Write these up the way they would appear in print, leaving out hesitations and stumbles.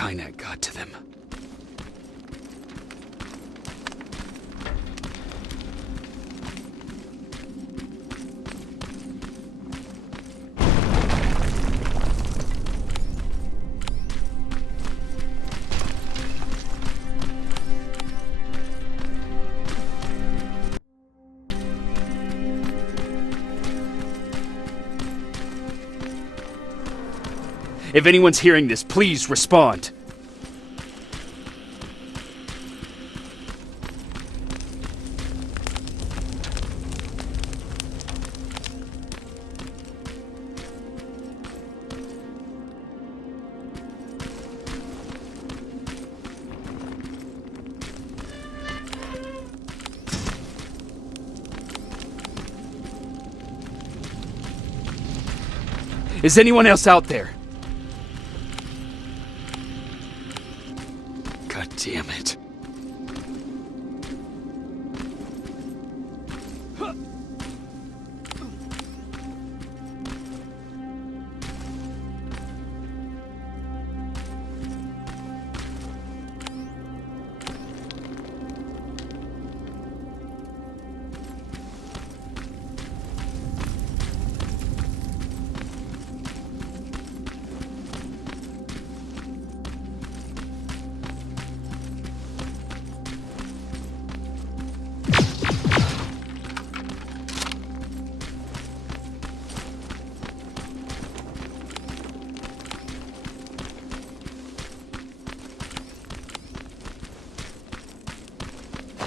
Skynet got to them. If anyone's hearing this, please respond. Is anyone else out there? God damn it.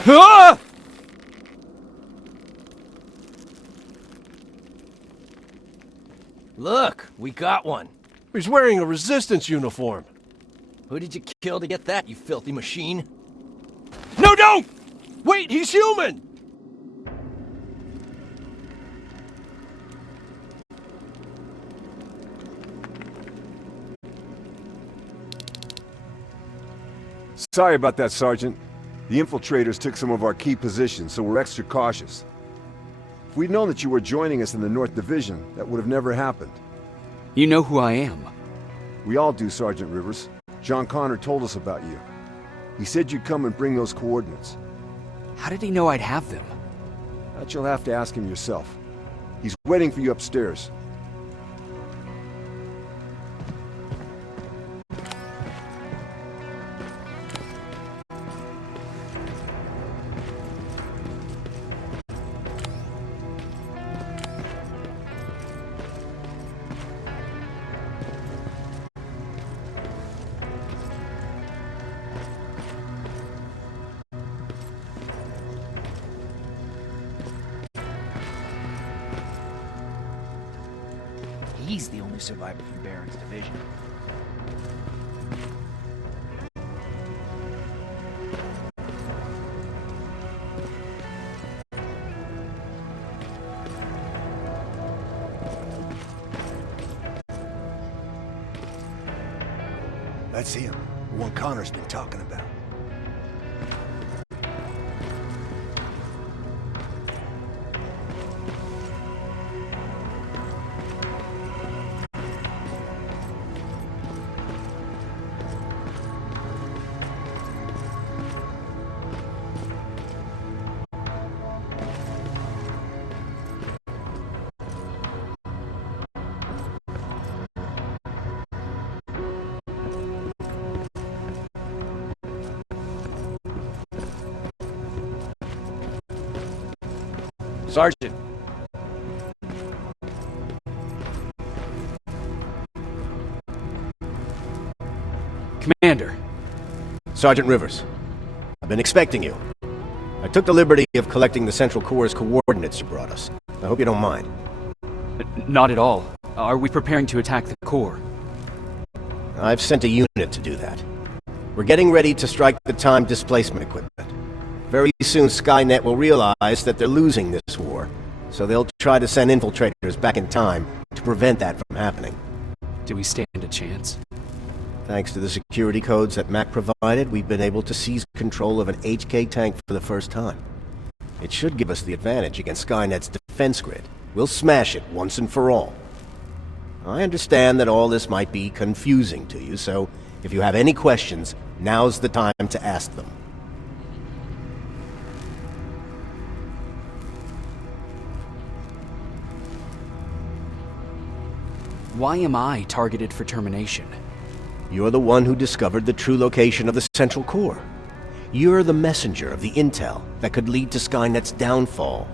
Ah! Look, we got one. He's wearing a resistance uniform. Who did you kill to get that, you filthy machine? No, don't! Wait, he's human! Sorry about that, Sergeant. The infiltrators took some of our key positions, so we're extra cautious. If we'd known that you were joining us in the North Division, that would have never happened. You know who I am. We all do, Sergeant Rivers. John Connor told us about you. He said you'd come and bring those coordinates. How did he know I'd have them? That you'll have to ask him yourself. He's waiting for you upstairs. He's the only survivor from Baron's division. That's him, the one Connor's been talking about. Sergeant. Commander. Sergeant Rivers, I've been expecting you. I took the liberty of collecting the Central Corps' coordinates you brought us. I hope you don't mind. Not at all. Are we preparing to attack the core? I've sent a unit to do that. We're getting ready to strike the time displacement equipment. Very soon Skynet will realize that they're losing this war, so they'll try to send infiltrators back in time to prevent that from happening. Do we stand a chance? Thanks to the security codes that Mac provided, we've been able to seize control of an HK tank for the first time. It should give us the advantage against Skynet's defense grid. We'll smash it once and for all. I understand that all this might be confusing to you, so If you have any questions, now's the time to ask them. Why am I targeted for termination? You're the one who discovered the true location of the Central Core. You're the messenger of the intel that could lead to Skynet's downfall.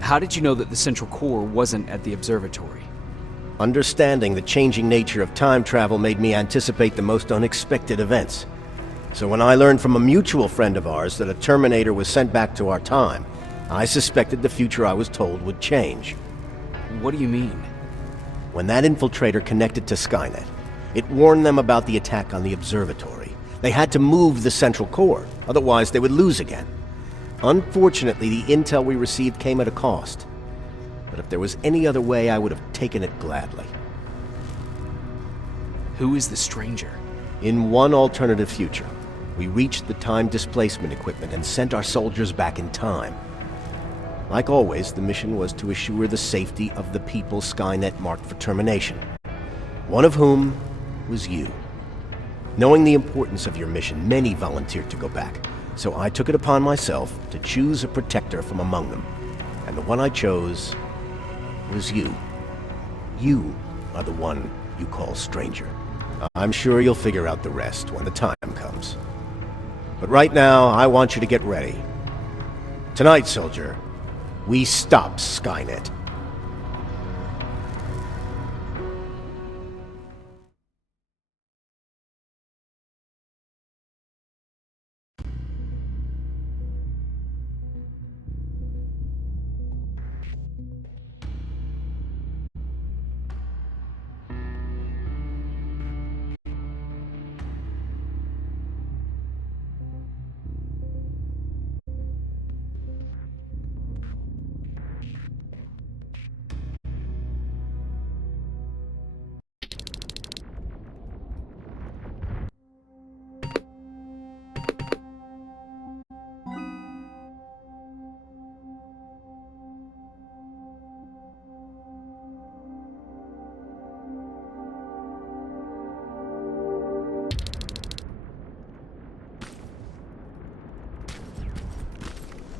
How did you know that the Central Core wasn't at the observatory? Understanding the changing nature of time travel made me anticipate the most unexpected events. So when I learned from a mutual friend of ours that a Terminator was sent back to our time, I suspected the future I was told would change. What do you mean? When that infiltrator connected to Skynet, it warned them about the attack on the observatory. They had to move the Central Core, otherwise they would lose again. Unfortunately, the intel we received came at a cost. But if there was any other way, I would have taken it gladly. Who is the stranger? In one alternative future, we reached the time displacement equipment and sent our soldiers back in time. Like always, the mission was to assure the safety of the people Skynet marked for termination. One of whom was you. Knowing the importance of your mission, many volunteered to go back, so I took it upon myself to choose a protector from among them. And the one I chose was you. You are the one you call stranger. I'm sure you'll figure out the rest when the time comes. But right now, I want you to get ready. Tonight, soldier, we stop Skynet.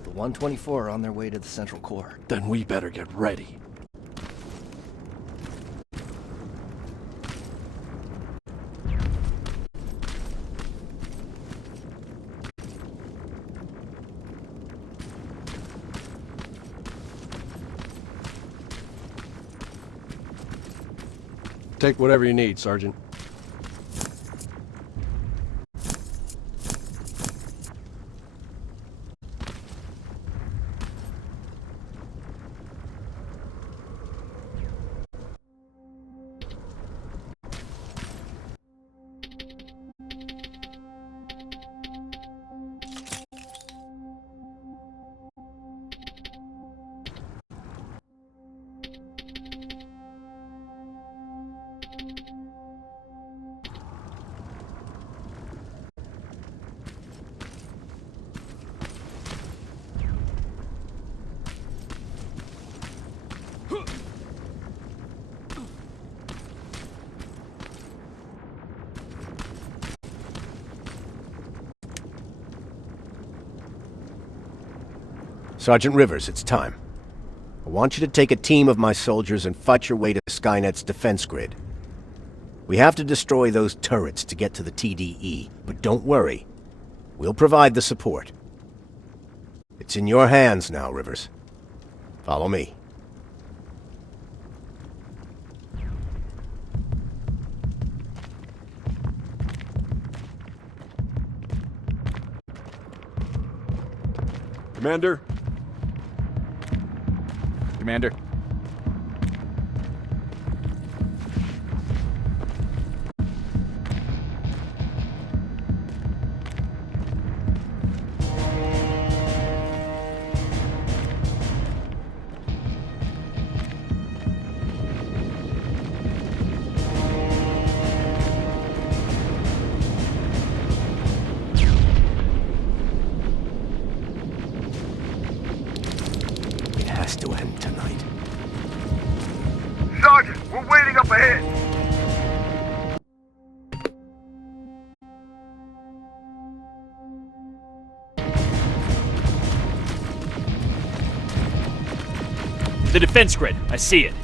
The 124 are on their way to the Central Core. Then we better get ready. Take whatever you need, Sergeant. Sergeant Rivers, it's time. I want you to take a team of my soldiers and fight your way to Skynet's defense grid. We have to destroy those turrets to get to the TDE, but don't worry. We'll provide the support. It's in your hands now, Rivers. Follow me. Commander? Commander? It has to end tonight. Sergeant, we're waiting up ahead. The defense grid. I see it.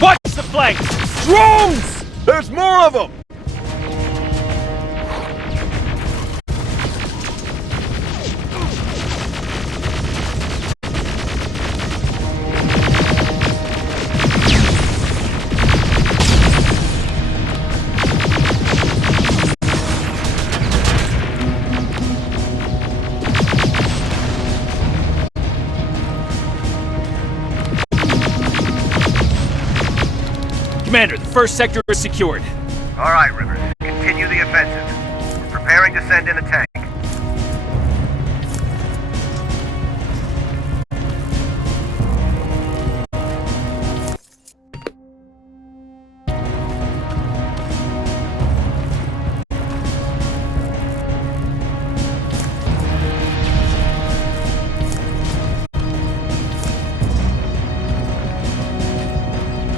Watch the flanks! Drones! There's more of them! Commander, the first sector is secured. All right, Rivers. Continue the offensive. We're preparing to send in a tank.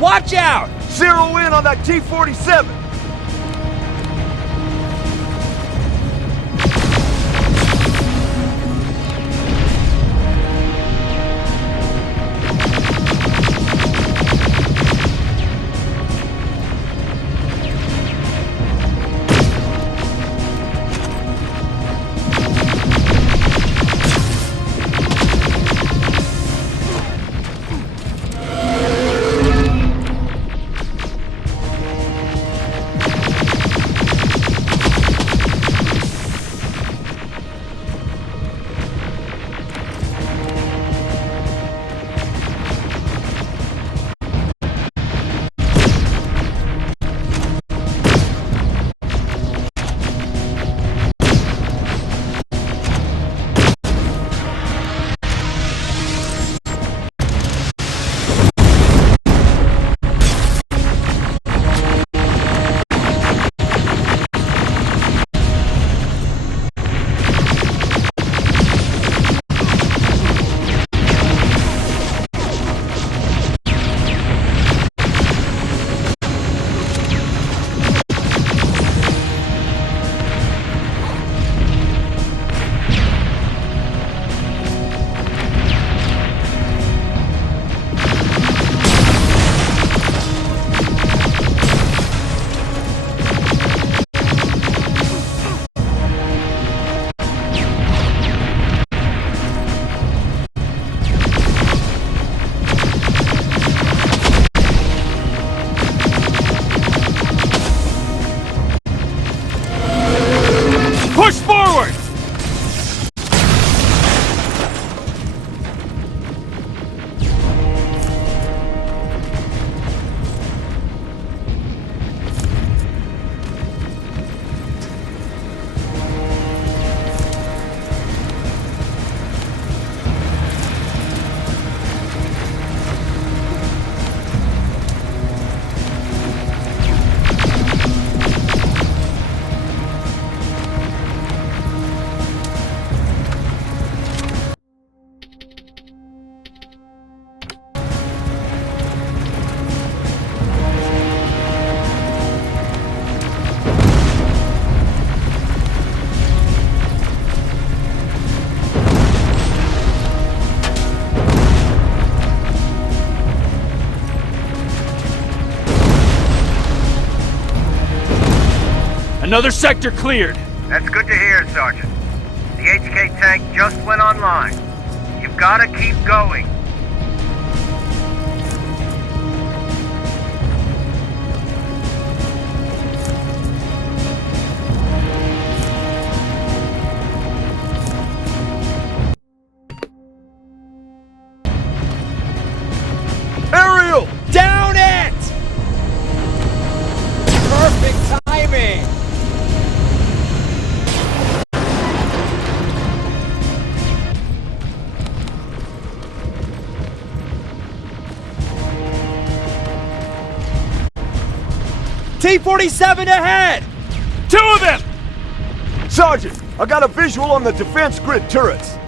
Watch out! Zero in on that T-47! Another sector cleared. That's good to hear, Sergeant. The HK tank just went online. You've gotta keep going. Aerial! Down it! Perfect timing! T-47 ahead! 2 of them! Sergeant, I got a visual on the defense grid turrets.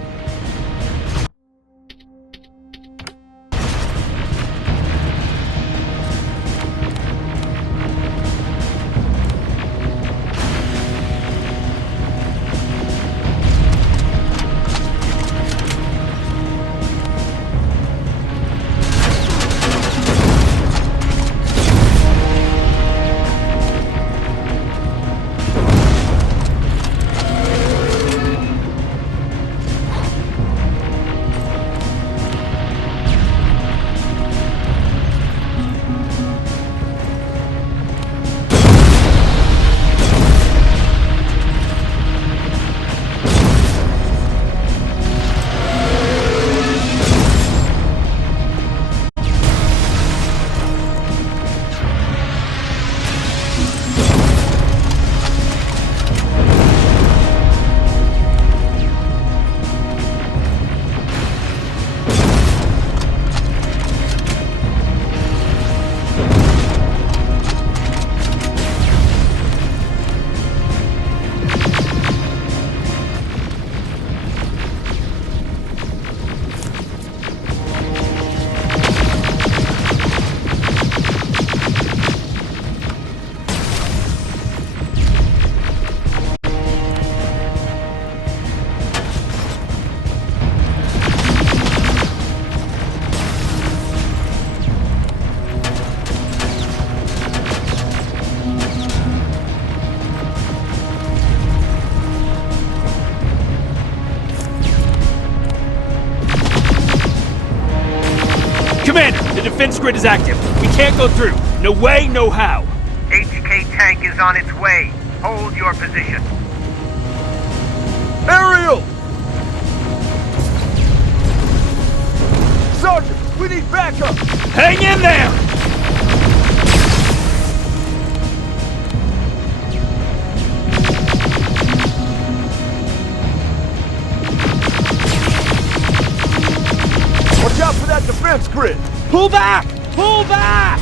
Commander, the defense grid is active. We can't go through. No way, no how. HK tank is on its way. Hold your position. Aerial! Sergeant, we need backup! Hang in there! Watch out for that defense grid! Pull back! Pull back!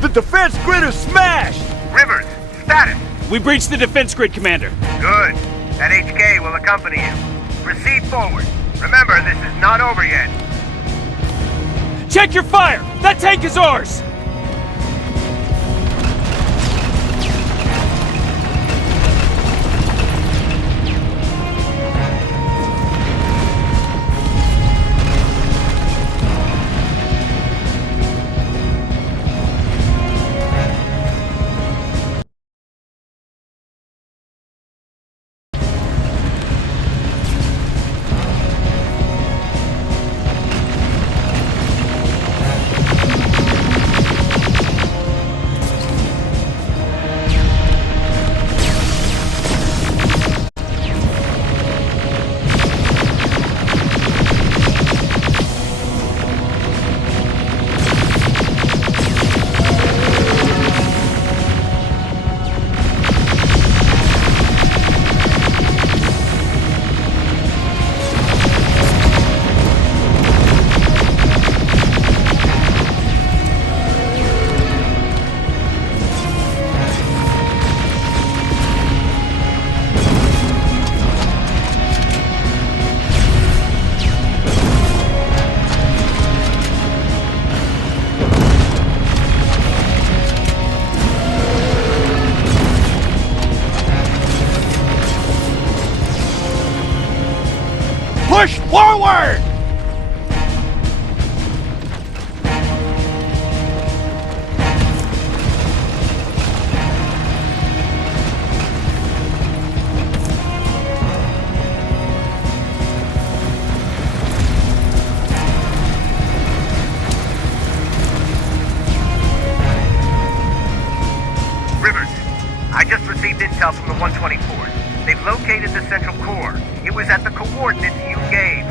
The defense grid is smashed! Rivers, status. We breached the defense grid, Commander. Good. That HK will accompany you. Proceed forward. Remember, this is not over yet. Check your fire! That tank is ours! 124th. They've located the central core. It was at the coordinates you gave.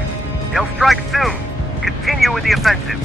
They'll strike soon. Continue with the offensive.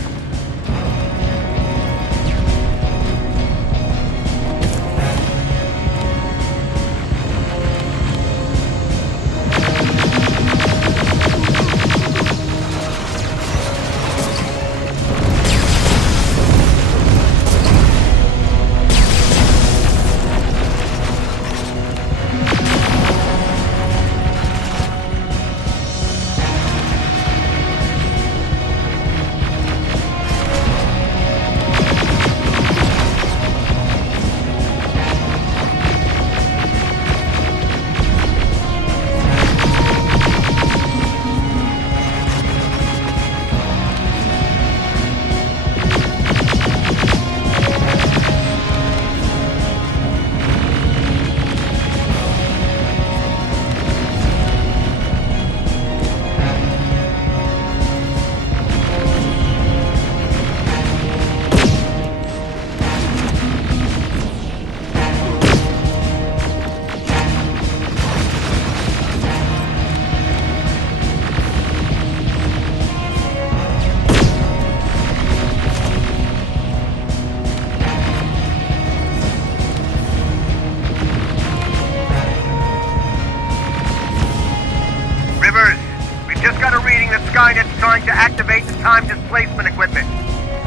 Skynet's trying to activate the time displacement equipment.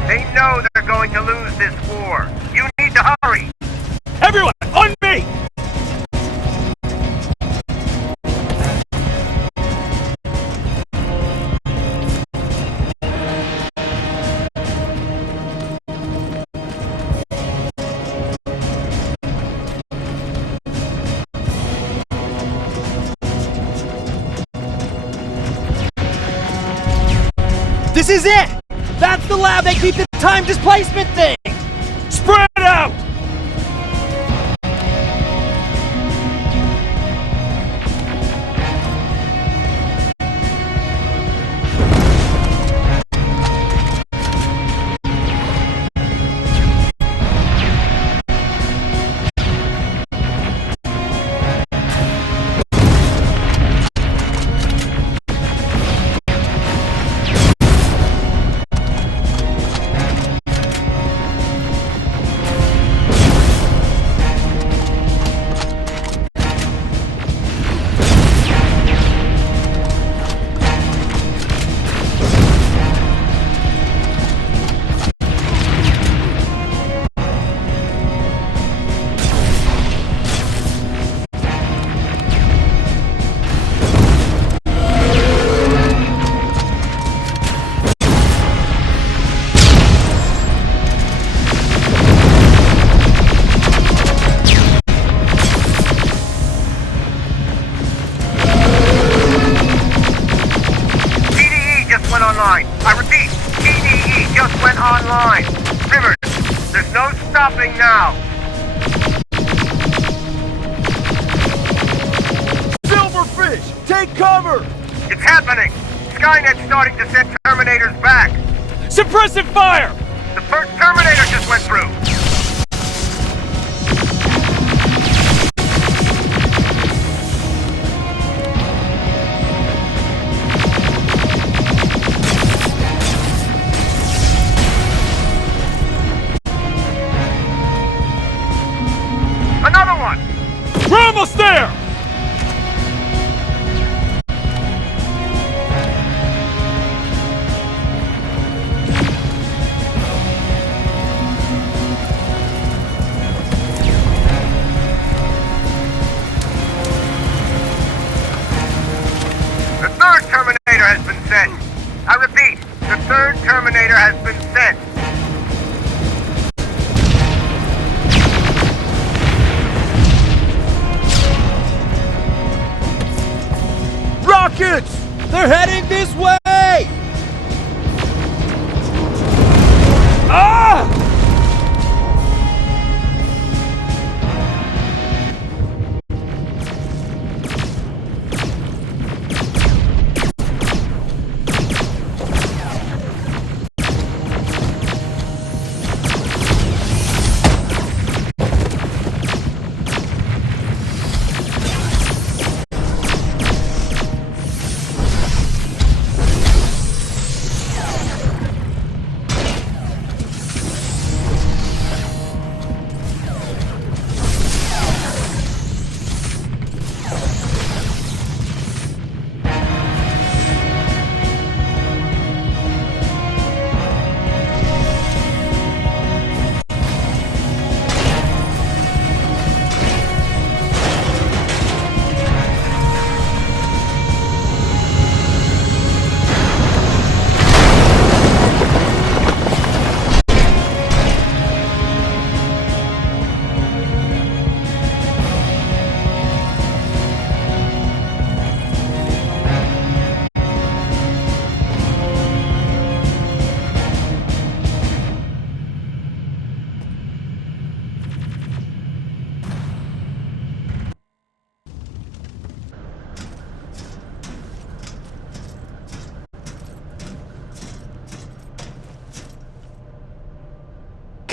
They know they're going to lose this war. You need to hurry! Everyone, on me! This is it! That's the lab that keeps the time displacement thing! Spread out! I repeat, TDE just went online. Rivers, there's no stopping now. Silverfish, take cover! It's happening. Skynet's starting to send Terminators back. Suppressive fire! The first Terminator just went through. Another one! We're almost there! The third Terminator has been sent. I repeat, the third Terminator has been sent. Rockets! They're heading this way! Ah!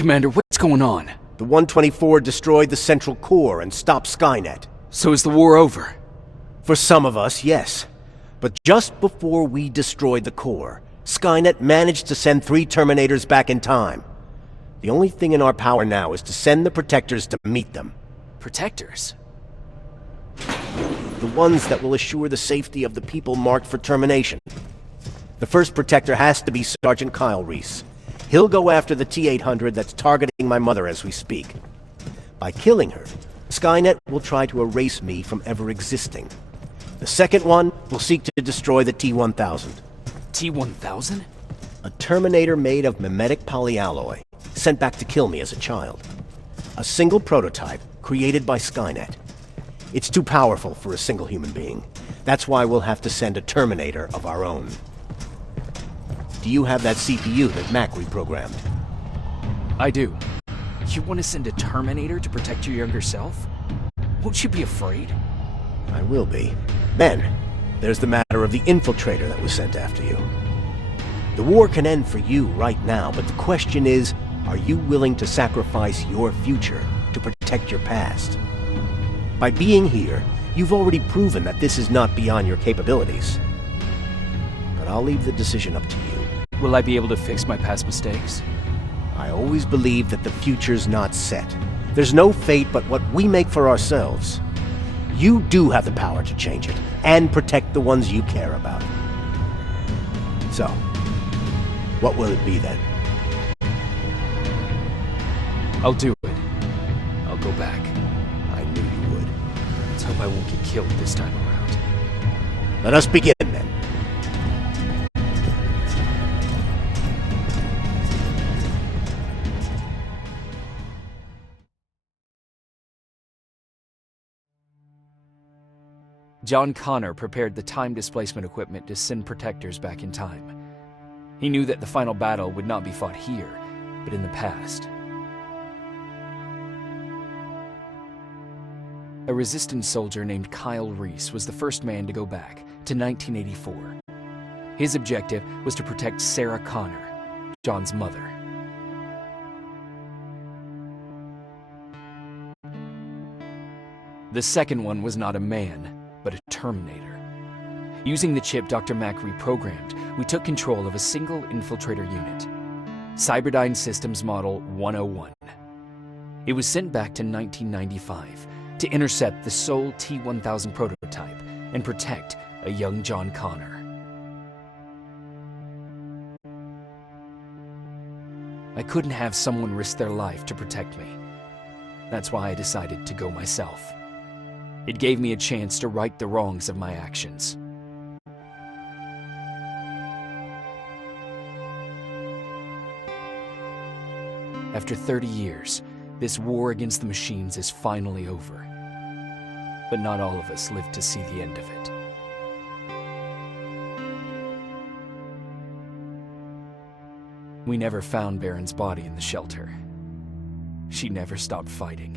Commander, what's going on? The 124 destroyed the central core and stopped Skynet. So is the war over? For some of us, yes. But just before we destroyed the core, Skynet managed to send 3 Terminators back in time. The only thing in our power now is to send the Protectors to meet them. Protectors? The ones that will assure the safety of the people marked for termination. The first Protector has to be Sergeant Kyle Reese. He'll go after the T-800 that's targeting my mother as we speak. By killing her, Skynet will try to erase me from ever existing. The second one will seek to destroy the T-1000. T-1000? A Terminator made of mimetic polyalloy, sent back to kill me as a child. A single prototype created by Skynet. It's too powerful for a single human being. That's why we'll have to send a Terminator of our own. Do you have that CPU that Mac reprogrammed? I do. You want to send a Terminator to protect your younger self? Won't you be afraid? I will be. Then, there's the matter of the infiltrator that was sent after you. The war can end for you right now, but the question is, are you willing to sacrifice your future to protect your past? By being here, you've already proven that this is not beyond your capabilities. But I'll leave the decision up to you. Will I be able to fix my past mistakes? I always believe that the future's not set. There's no fate but what we make for ourselves. You do have the power to change it, and protect the ones you care about. So, what will it be then? I'll do it. I'll go back. I knew you would. Let's hope I won't get killed this time around. Let us begin then. John Connor prepared the time displacement equipment to send Protectors back in time. He knew that the final battle would not be fought here, but in the past. A resistance soldier named Kyle Reese was the first man to go back to 1984. His objective was to protect Sarah Connor, John's mother. The second one was not a man, but a Terminator. Using the chip Dr. Mack reprogrammed, we took control of a single infiltrator unit, Cyberdyne Systems Model 101. It was sent back to 1995 to intercept the sole T-1000 prototype and protect a young John Connor. I couldn't have someone risk their life to protect me. That's why I decided to go myself. It gave me a chance to right the wrongs of my actions. After 30 years, this war against the machines is finally over. But not all of us lived to see the end of it. We never found Baron's body in the shelter. She never stopped fighting,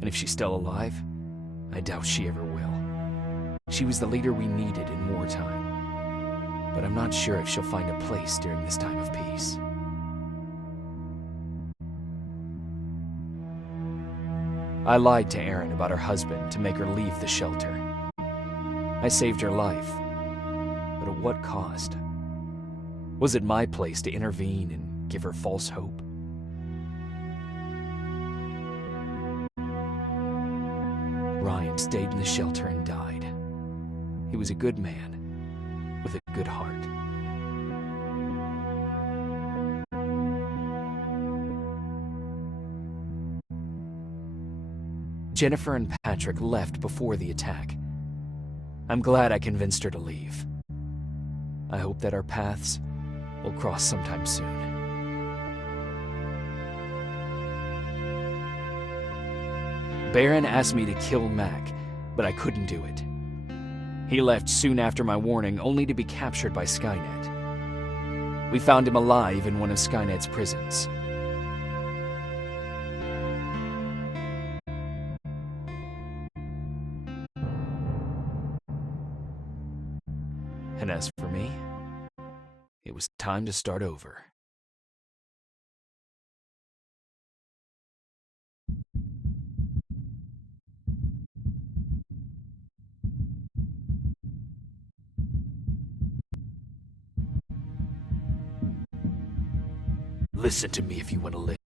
and if she's still alive, I doubt she ever will. She was the leader we needed in wartime, but I'm not sure if she'll find a place during this time of peace. I lied to Erin about her husband to make her leave the shelter. I saved her life, but at what cost? Was it my place to intervene and give her false hope? Ryan stayed in the shelter and died. He was a good man, with a good heart. Jennifer and Patrick left before the attack. I'm glad I convinced her to leave. I hope that our paths will cross sometime soon. Baron asked me to kill Mac, but I couldn't do it. He left soon after my warning, only to be captured by Skynet. We found him alive in one of Skynet's prisons. And as for me, it was time to start over. Listen to me if you want to live.